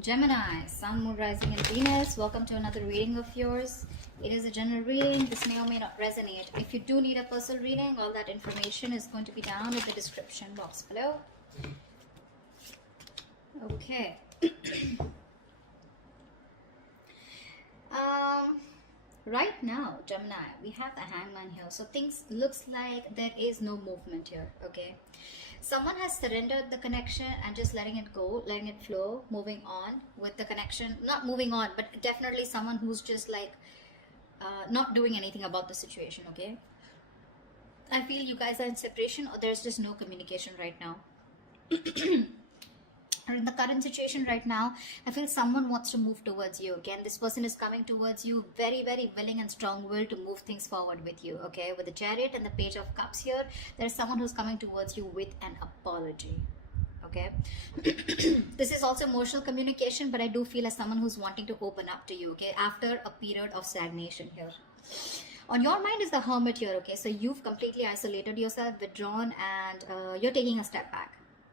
Gemini, Sun, Moon, Rising, and Venus. Welcome to another reading of yours. It is a general reading. This may or may not resonate. If you do need a personal reading, all that information is going to be down in the description box below. Okay. Right now, Gemini, we have the Hangman here. So things looks like there is no movement here. Okay. Someone has surrendered the connection and just letting it go, letting it flow, moving on with the connection. Not moving on, but definitely someone who's just like not doing anything about the situation. Okay. I feel you guys are in separation or there's just no communication right now. Or in the current situation right now, I feel someone wants to move towards you. Again, this person is coming towards you very, very willing and strong-willed to move things forward with you. Okay, with the Chariot and the Page of Cups here, there's someone who's coming towards you with an apology. Okay. This is also emotional communication, but I do feel as someone who's wanting to open up to you. Okay, after a period of stagnation here. On your mind is the Hermit here. Okay, so you've completely isolated yourself, withdrawn, and you're taking a step back.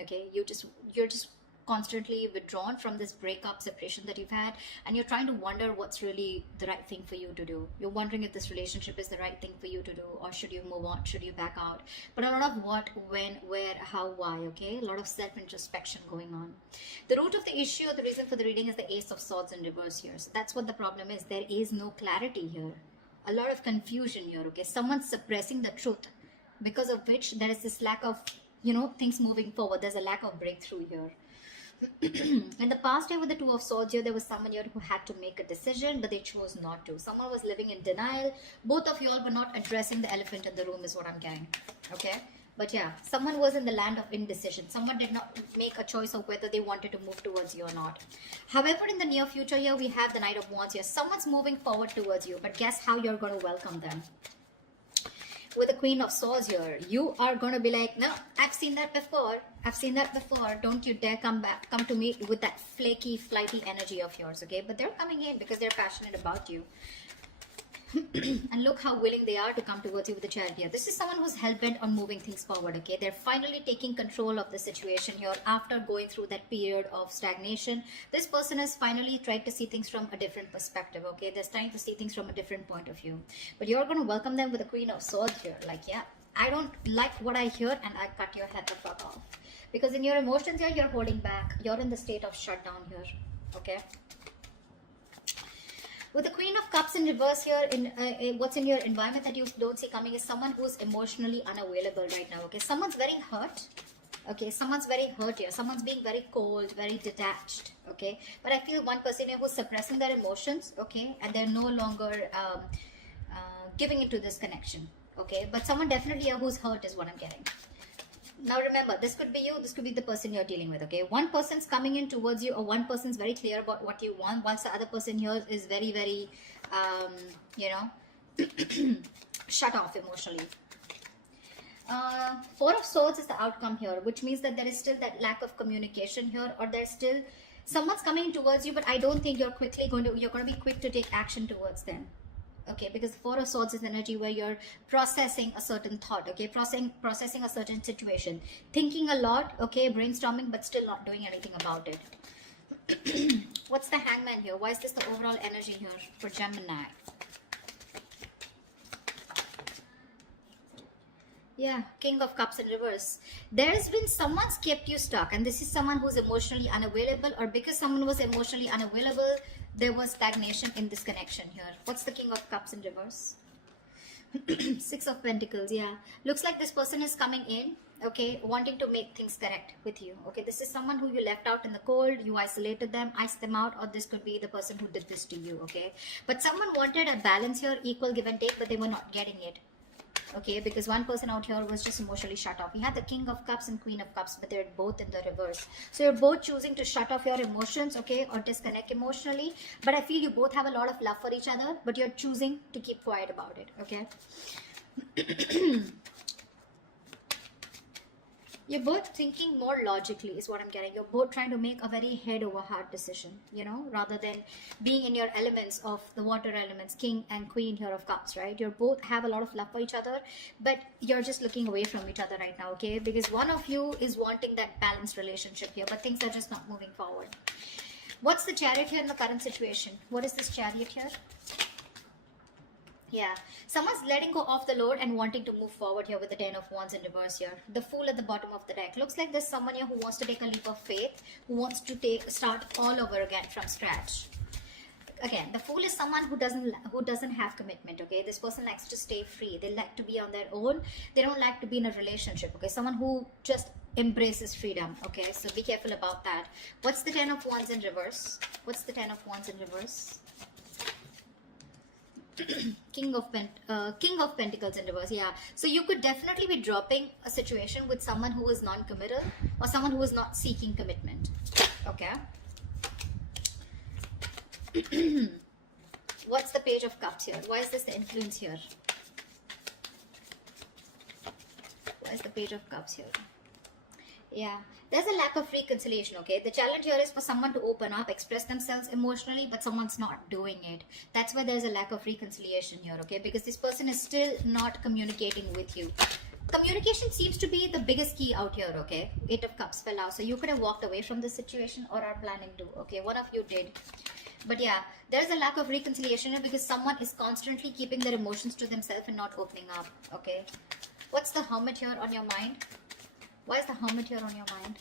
Okay, you're just constantly withdrawn from this breakup, separation that you've had, and you're trying to wonder what's really the right thing for you to do. You're wondering if this relationship is the right thing for you to do, or should you move on, should you back out. But a lot of what, when, where, how, why. Okay, a lot of self-introspection going on. The root of the issue, or the reason for the reading, is the Ace of Swords in reverse here. So that's what the problem is. There is no clarity here, a lot of confusion here. Okay, someone's suppressing the truth, because of which there is this lack of, you know, things moving forward. There's a lack of breakthrough here. In the past year with the Two of Swords here, there was someone here who had to make a decision, but they chose not to. Someone was living in denial. Both of you all were not addressing the elephant in the room is what I'm getting. Okay, but yeah, someone was in the land of indecision. Someone did not make a choice of whether they wanted to move towards you or not. However, in the near future here, we have the Knight of Wands here. Someone's moving forward towards you, but guess how you're going to welcome them? With the Queen of Swords here, you are going to be like, no, I've seen that before. I've seen that before. Don't you dare come to me with that flaky, flighty energy of yours, okay? But they're coming in because they're passionate about you. And look how willing they are to come towards you with the Chariot here. This is someone who's hell-bent on moving things forward, okay? They're finally taking control of the situation here after going through that period of stagnation. This person has finally tried to see things from a different perspective, okay? They're trying to see things from a different point of view. But you're going to welcome them with the Queen of Swords here. Like, yeah, I don't like what I hear and I cut your head the fuck off. Because in your emotions here, you're holding back. You're in the state of shutdown here, okay? With the Queen of Cups in reverse here, what's in your environment that you don't see coming is someone who's emotionally unavailable right now, okay? Someone's very hurt, okay? Someone's very hurt here. Someone's being very cold, very detached, okay? But I feel one person here who's suppressing their emotions, okay? And they're no longer giving into this connection, okay? But someone definitely here who's hurt is what I'm getting. Now remember, this could be you, this could be the person you're dealing with, okay? One person's coming in towards you, or one person's very clear about what you want, whilst the other person here is very, very, you know, shut off emotionally. Four of Swords is the outcome here, which means that there is still that lack of communication here, or there's still, someone's coming towards you, but I don't think you're going to be quick to take action towards them. Okay, because Four of Swords is energy where you're processing a certain thought, okay, processing a certain situation, thinking a lot, okay, brainstorming, but still not doing anything about it. What's the Hangman here? Why is this the overall energy here for Gemini? Yeah, King of Cups in reverse. There's been someone's kept you stuck, and this is someone who's emotionally unavailable, or because someone was emotionally unavailable, there was stagnation in this connection here. What's the King of Cups in reverse? Six of Pentacles, yeah. Looks like this person is coming in, okay, wanting to make things correct with you. Okay, this is someone who you left out in the cold, you isolated them, iced them out, or this could be the person who did this to you, okay? But someone wanted a balance here, equal give and take, but they were not getting it. Okay, because one person out here was just emotionally shut off. We had the King of Cups and Queen of Cups, but they're both in the reverse. So you're both choosing to shut off your emotions, okay, or disconnect emotionally. But I feel you both have a lot of love for each other, but you're choosing to keep quiet about it, okay? You're both thinking more logically is what I'm getting. You're both trying to make a very head over heart decision, you know, rather than being in your elements of the water elements, King and Queen here of Cups, right? You both have a lot of love for each other, but you're just looking away from each other right now, okay? Because one of you is wanting that balanced relationship here, but things are just not moving forward. What's the chariot here in the current situation? What is this chariot here? Yeah, someone's letting go of the load and wanting to move forward here with the 10 of wands in reverse here. The fool at the bottom of the deck. Looks like there's someone here who wants to take a leap of faith, who wants to start all over again from scratch. Again, the fool is someone who doesn't have commitment. Okay, this person likes to stay free. They like to be on their own. They don't like to be in a relationship. Okay, someone who just embraces freedom. Okay, so be careful about that. What's the 10 of wands in reverse? What's the 10 of wands in reverse? King of Pentacles in reverse. Yeah, so you could definitely be dropping a situation with someone who is non-committal or someone who is not seeking commitment. Okay. What's the page of cups here? Why is this the influence here? Why is the page of cups here? Yeah, there's a lack of reconciliation. Okay, the challenge here is for someone to open up, express themselves emotionally, but someone's not doing it. That's why there's a lack of reconciliation here. Okay, because this person is still not communicating with you. Communication seems to be the biggest key out here. Okay, 8 of cups fell out, so you could have walked away from this situation or are planning to. Okay, one of you did. But yeah, there's a lack of reconciliation here because someone is constantly keeping their emotions to themselves and not opening up. Okay, what's the Hermit here on your mind? Why is the Hermit here on your mind?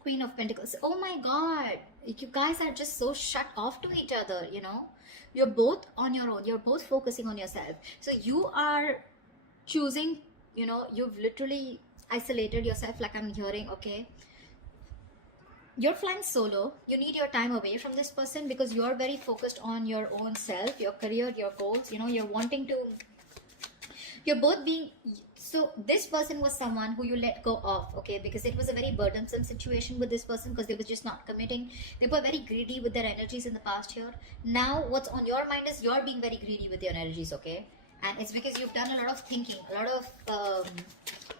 Queen of Pentacles. Oh my God. You guys are just so shut off to each other, you know. You're both on your own. You're both focusing on yourself. So you are choosing, you know, you've literally isolated yourself like I'm hearing, okay. You're flying solo. You need your time away from this person because you're very focused on your own self, your career, your goals. You know, you're wanting to... You're both being... So this person was someone who you let go of, okay, because it was a very burdensome situation with this person because they were just not committing. They were very greedy with their energies in the past year. Now what's on your mind is you're being very greedy with your energies, okay, and it's because you've done a lot of thinking, a lot of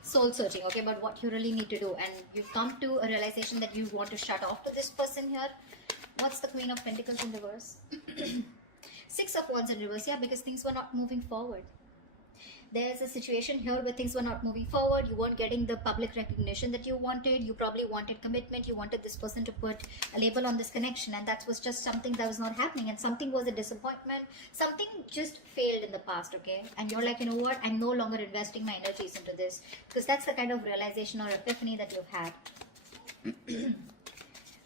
soul searching, okay, about what you really need to do, and you've come to a realization that you want to shut off to this person here. What's the Queen of Pentacles in reverse? 6 of Wands in reverse. Yeah, because things were not moving forward. There's a situation here where things were not moving forward. You weren't getting the public recognition that you wanted. You probably wanted commitment. You wanted this person to put a label on this connection, and that was just something that was not happening, and something was a disappointment. Something just failed in the past, okay, and you're like, you know what, I'm no longer investing my energies into this, because that's the kind of realization or epiphany that you've had.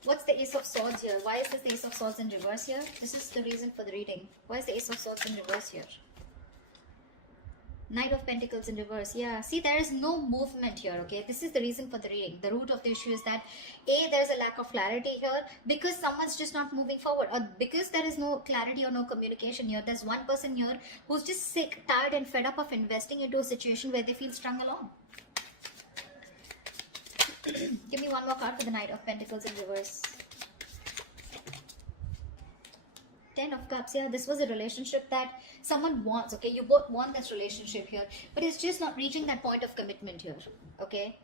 What's the Ace of Swords here? Why is this the Ace of Swords in reverse here? This is the reason for the reading. Why is the Ace of Swords in reverse here? Knight of Pentacles in reverse. Yeah, see, there is no movement here, okay. This is the reason for the reading. The root of the issue is that there's a lack of clarity here because someone's just not moving forward, or because there is no clarity or no communication here. There's one person here who's just sick, tired and fed up of investing into a situation where they feel strung along. Give me one more card for the Knight of Pentacles in reverse. 10 of Cups. Yeah, this was a relationship that someone wants, okay. You both want this relationship here, but it's just not reaching that point of commitment here, okay.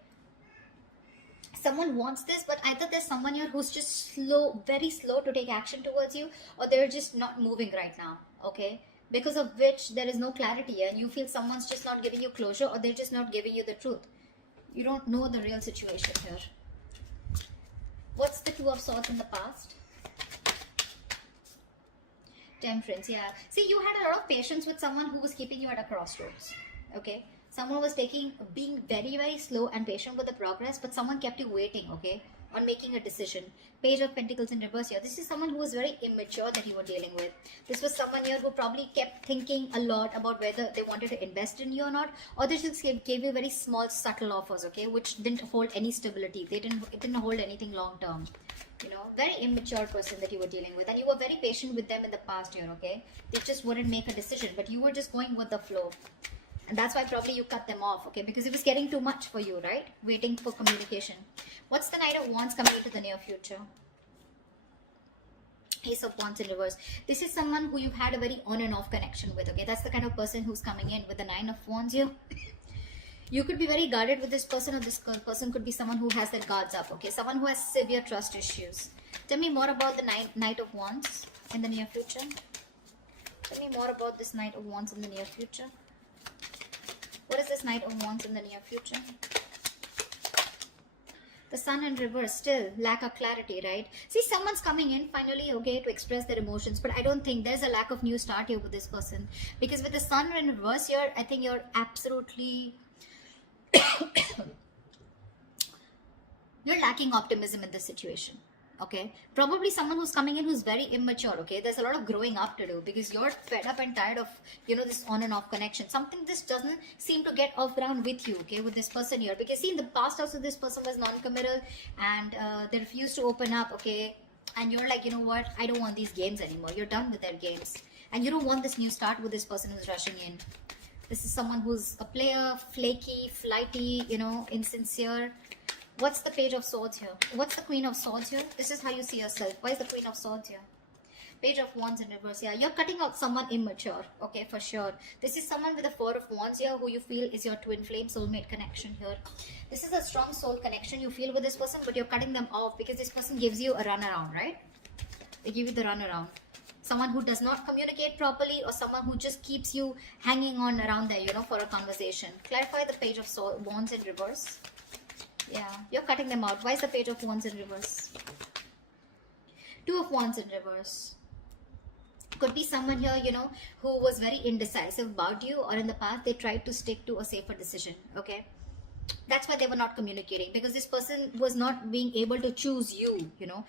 Someone wants this, but either there's someone here who's just slow, very slow to take action towards you, or they're just not moving right now, okay, because of which there is no clarity and you feel someone's just not giving you closure, or they're just not giving you the truth. You don't know the real situation here. What's the Two of Swords in the past? Temperance. Yeah, see, you had a lot of patience with someone who was keeping you at a crossroads, okay. Someone was being very, very slow and patient with the progress, but someone kept you waiting, okay, on making a decision. Page of Pentacles in reverse here. This is someone who was very immature that you were dealing with. This was someone here who probably kept thinking a lot about whether they wanted to invest in you or not, or they just gave you very small, subtle offers, okay, which didn't hold any stability. It didn't hold anything long term. You know, very immature person that you were dealing with, and you were very patient with them in the past year, okay. They just wouldn't make a decision, but you were just going with the flow, and that's why probably you cut them off, okay, because it was getting too much for you, right? Waiting for communication. What's the Knight of Wands coming into the near future? Ace of Wands in reverse. This is someone who you've had a very on and off connection with, okay. That's the kind of person who's coming in with the 9 of Wands here. You could be very guarded with this person, or this person could be someone who has their guards up, okay. Someone who has severe trust issues. Tell me more about the Knight of Wands in the near future. Tell me more about this Knight of Wands in the near future. What is this Knight of Wands in the near future? sun in reverse, still lack of clarity, right? See, someone's coming in finally, okay, to express their emotions, but I don't think there's a lack of new start here with this person, because with the sun in reverse here, I think you're absolutely you're lacking optimism in this situation. Okay, probably someone who's coming in who's very immature. Okay, there's a lot of growing up to do, because you're fed up and tired of, you know, this on and off connection. Something this doesn't seem to get off ground with you, okay, with this person here, because see, in the past also this person was non-committal, and they refused to open up. Okay, and you're like, you know what, I don't want these games anymore. You're done with their games, and you don't want this new start with this person who's rushing in. This is someone who's a player, flaky, flighty, you know, insincere. What's the Page of Swords here? What's the Queen of Swords here? This is how you see yourself. Why is the Queen of Swords here? Page of Wands in reverse. Yeah, you're cutting out someone immature. Okay, for sure. This is someone with the Four of Wands here who you feel is your twin flame soulmate connection here. This is a strong soul connection you feel with this person, but you're cutting them off because this person gives you a runaround, right? They give you the runaround. Someone who does not communicate properly, or someone who just keeps you hanging on around there, you know, for a conversation. Clarify the Page of Wands in reverse. Yeah, you're cutting them out. Why is the Page of Wands in reverse? Two of Wands in reverse. Could be someone here, you know, who was very indecisive about you, or in the past they tried to stick to a safer decision. Okay, that's why they were not communicating, because this person was not being able to choose you, you know.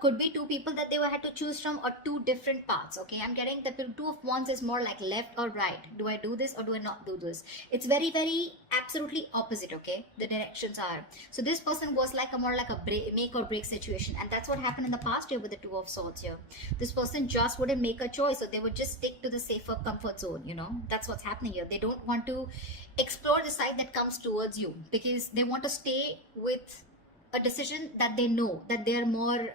Could be two people that they had to choose from, or two different paths. Okay, I'm getting the Two of Wands is more like left or right. Do I do this or do I not do this? It's very, very absolutely opposite. Okay, the directions are. So this person was like a more like a make or break situation, and that's what happened in the past year with the Two of Swords here. This person just wouldn't make a choice, so they would just stick to the safer comfort zone, you know. That's what's happening here. They don't want to explore the side that comes towards you, because they want to stay with a decision that they know, that they're more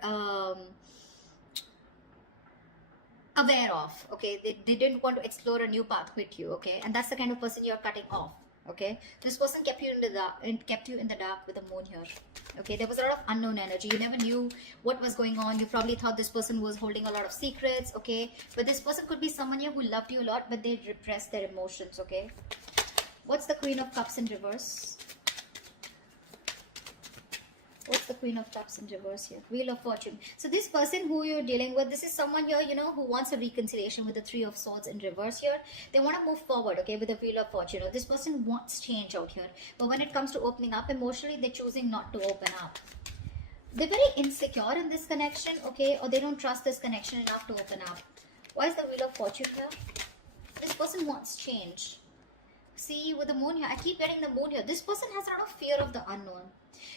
aware of. Okay, they didn't want to explore a new path with you. Okay, and that's the kind of person you're cutting off. Okay, this person kept you in the dark, and kept you in the dark with the moon here. Okay, there was a lot of unknown energy. You never knew what was going on. You probably thought this person was holding a lot of secrets. Okay, but this person could be someone here who loved you a lot, but they repressed their emotions. Okay, what's the Queen of Cups in reverse? What's the Queen of Cups in reverse here? Wheel of Fortune. So this person who you're dealing with, this is someone here, you know, who wants a reconciliation with the Three of Swords in reverse here. They want to move forward, okay, with the Wheel of Fortune. This person wants change out here. But when it comes to opening up emotionally, they're choosing not to open up. They're very insecure in this connection, okay, or they don't trust this connection enough to open up. Why is the Wheel of Fortune here? This person wants change. See, with the moon here, I keep getting the moon here. This person has a lot of fear of the unknown.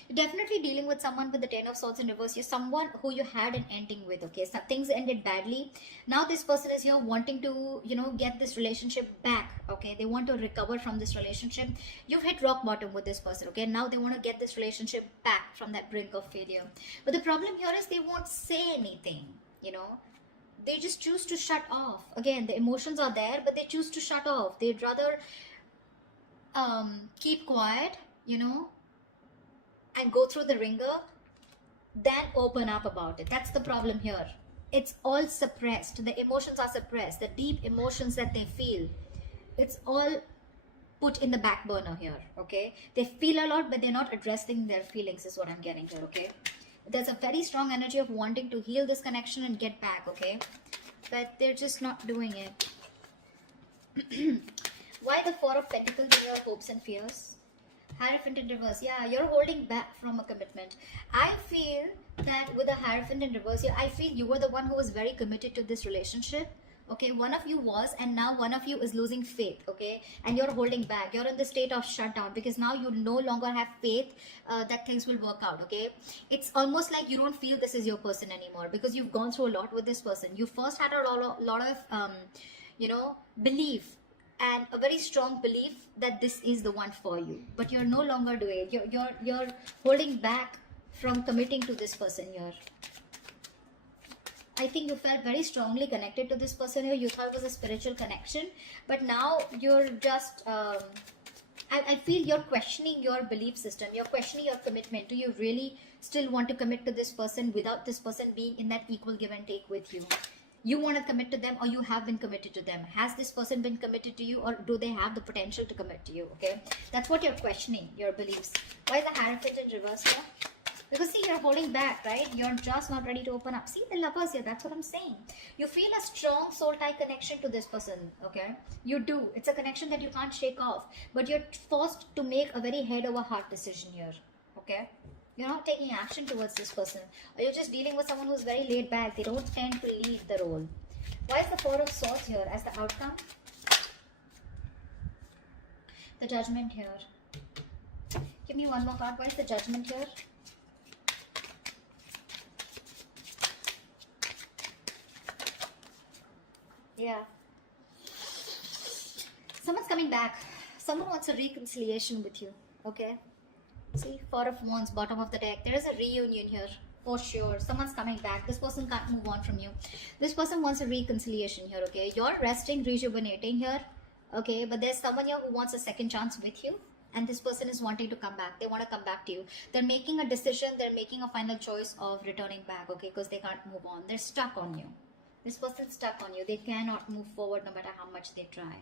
You're definitely dealing with someone with the Ten of Swords in reverse. You're someone who you had an ending with, okay? So things ended badly. Now this person is here wanting to, you know, get this relationship back, okay? They want to recover from this relationship. You've hit rock bottom with this person, okay? Now they want to get this relationship back from that brink of failure. But the problem here is they won't say anything, you know? They just choose to shut off. Again, the emotions are there, but they choose to shut off. They'd rather keep quiet, you know, and go through the ringer than open up about it. That's the problem here. It's all suppressed. The emotions are suppressed. The deep emotions that they feel, it's all put in the back burner here, okay? They feel a lot, but they're not addressing their feelings, is what I'm getting here, okay? There's a very strong energy of wanting to heal this connection and get back, okay? But they're just not doing it. Why the Four of Pentacles in your hopes and fears? Hierophant in reverse. Yeah, you're holding back from a commitment. I feel that with the Hierophant in reverse here, I feel you were the one who was very committed to this relationship. Okay, one of you was, and now one of you is losing faith, okay? And you're holding back. You're in the state of shutdown because now you no longer have faith that things will work out, okay? It's almost like you don't feel this is your person anymore because you've gone through a lot with this person. You first had a lot of, you know, belief, and a very strong belief that this is the one for you, but you're no longer doing it. You're holding back from committing to this person here. I think you felt very strongly connected to this person here. You thought it was a spiritual connection, but now you're just I feel you're questioning your belief system. You're questioning your commitment. Do you really still want to commit to this person without this person being in that equal give and take with you? You want to commit to them, or you have been committed to them? Has this person been committed to you, or do they have the potential to commit to you? Okay, that's what you're questioning, your beliefs. Why is the Hierophant in reverse here? Because see, you're holding back, right? You're just not ready to open up. See the lovers here, that's what I'm saying. You feel a strong soul tie connection to this person, okay? You do. It's a connection that you can't shake off. But you're forced to make a very head over heart decision here, okay? You're not taking action towards this person. Or you're just dealing with someone who's very laid back. They don't tend to lead the role. Why is the Four of Swords here as the outcome? The Judgment here. Give me one more card. Why is the Judgment here? Yeah. Someone's coming back. Someone wants a reconciliation with you. Okay. See, Four of Wands, bottom of the deck. There is a reunion here. For sure. Someone's coming back. This person can't move on from you. This person wants a reconciliation here. Okay. You're resting, rejuvenating here. Okay. But there's someone here who wants a second chance with you. And this person is wanting to come back. They want to come back to you. They're making a decision. They're making a final choice of returning back. Okay. Because they can't move on. They're stuck on you. This person's stuck on you. They cannot move forward no matter how much they try.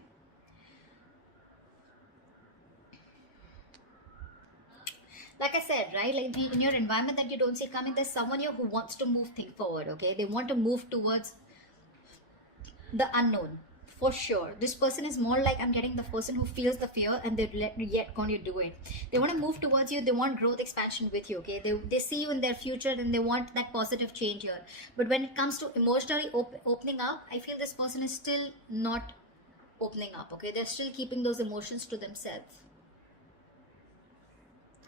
Like I said, right? Like in your environment that you don't see coming, there's someone here who wants to move things forward, okay? They want to move towards the unknown. For sure. This person is more like, I'm getting the person who feels the fear and they're yet going to do it. They want to move towards you. They want growth, expansion with you, okay? They see you in their future and they want that positive change here. But when it comes to emotionally opening up, I feel this person is still not opening up, okay? They're still keeping those emotions to themselves.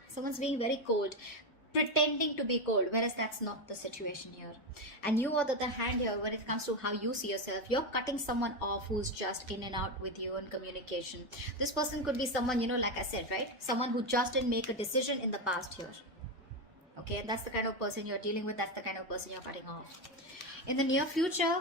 Someone's being very cold, pretending to be cold, whereas that's not the situation here. And you, on the other hand here, when it comes to how you see yourself, you're cutting someone off who's just in and out with you in communication. This person could be someone, you know, like I said, right? Someone who just didn't make a decision in the past here. Okay, and that's the kind of person you're dealing with. That's the kind of person you're cutting off. In the near future,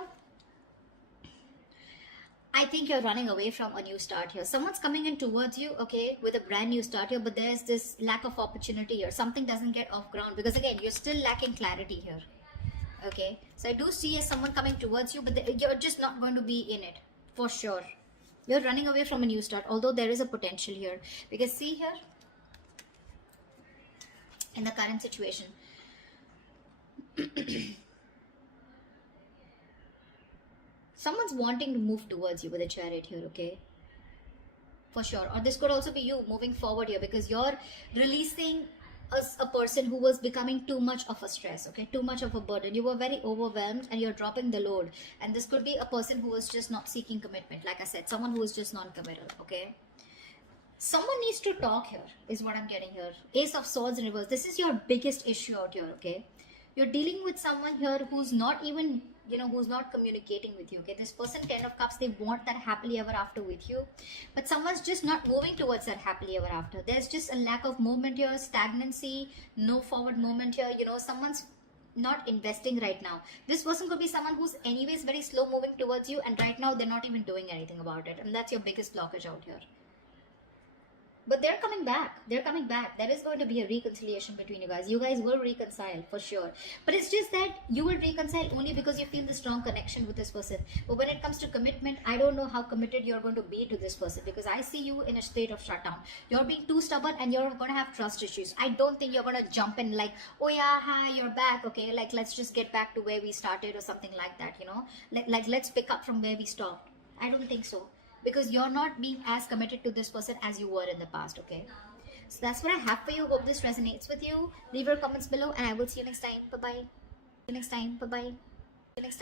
I think you're running away from a new start here. Someone's coming in towards you, okay, with a brand new start here, but there's this lack of opportunity here. Something doesn't get off ground because, again, you're still lacking clarity here, okay? So I do see someone coming towards you, but you're just not going to be in it, for sure. You're running away from a new start, although there is a potential here. Because see here, in the current situation, someone's wanting to move towards you with a Chariot here, okay? For sure. Or this could also be you moving forward here because you're releasing a person who was becoming too much of a stress, okay? Too much of a burden. You were very overwhelmed and you're dropping the load. And this could be a person who was just not seeking commitment. Like I said, someone who is just non-committal, okay? Someone needs to talk here, is what I'm getting here. Ace of Swords in reverse. This is your biggest issue out here, okay? You're dealing with someone here who's not even, you know, who's not communicating with you, okay? This person, 10 of Cups, they want that happily ever after with you. But someone's just not moving towards that happily ever after. There's just a lack of movement here, stagnancy, no forward movement here. You know, someone's not investing right now. This person could be someone who's anyways very slow moving towards you, and right now they're not even doing anything about it. And that's your biggest blockage out here. But they're coming back. They're coming back. There is going to be a reconciliation between you guys. You guys will reconcile for sure. But it's just that you will reconcile only because you feel the strong connection with this person. But when it comes to commitment, I don't know how committed you're going to be to this person because I see you in a state of shutdown. You're being too stubborn and you're going to have trust issues. I don't think you're going to jump in like, oh yeah, hi, you're back. Okay, like let's just get back to where we started or something like that, you know. Like let's pick up from where we stopped. I don't think so. Because you're not being as committed to this person as you were in the past, okay? So that's what I have for you. Hope this resonates with you. Leave your comments below and I will see you next time. Bye-bye. See you next time. Bye-bye. See you next time.